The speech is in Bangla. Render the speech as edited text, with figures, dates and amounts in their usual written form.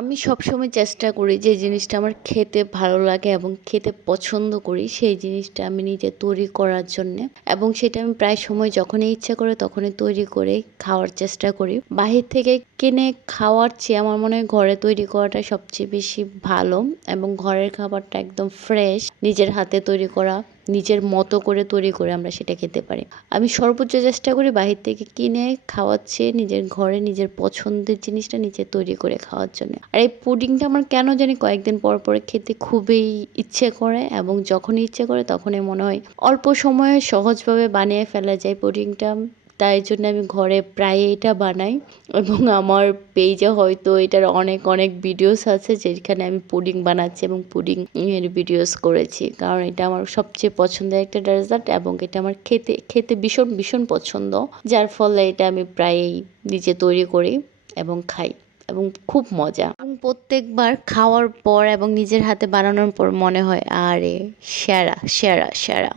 আমি সবসময় চেষ্টা করি যে জিনিসটা আমার খেতে ভালো লাগে এবং খেতে পছন্দ করি সেই জিনিসটা আমি নিজে তৈরি করার জন্যে, এবং সেটা আমি প্রায় সময় যখনই ইচ্ছা করে তখনই তৈরি করে খাওয়ার চেষ্টা করি। বাহির থেকে কিনে খাওয়ার চেয়ে আমার মনে হয় ঘরে তৈরি করাটা সবচেয়ে বেশি ভালো, এবং ঘরের খাবারটা একদম ফ্রেশ, নিজের হাতে তৈরি করা, নিজের মতো করে তৈরি করে আমরা সেটা খেতে পারি। আমি সর্বোচ্চ চেষ্টা করি বাহির থেকে কিনে খাওয়ার চেয়ে নিজের ঘরে নিজের পছন্দের জিনিসটা নিজে তৈরি করে খাওয়ার জন্য। আর এই পুডিংটা আমার কেন জানি কয়েকদিন পর পরে খেতে খুবই ইচ্ছে করে, এবং যখনই ইচ্ছে করে তখনই মনে হয় অল্প সময়ে সহজভাবে বানিয়ে ফেলা যায় পুডিংটা। তাই জন্য আমি ঘরে প্রায় এটা বানাই, এবং আমার পেজে হয়তো এটার অনেক অনেক ভিডিওস আছে যেখানে আমি পুডিং বানাচ্ছি এবং পুডিং এর ভিডিওস করেছি, কারণ এটা আমার সবচেয়ে পছন্দের একটা ডেজার্ট এবং এটা আমার খেতে খেতে ভীষণ ভীষণ পছন্দ, যার ফলে এটা আমি প্রায়ই নিজে তৈরি করি এবং খাই, এবং খুব মজা। এবং প্রত্যেকবার খাওয়ার পর এবং নিজের হাতে বানানোর পর মনে হয় আরে সেরা সেরা সেরা।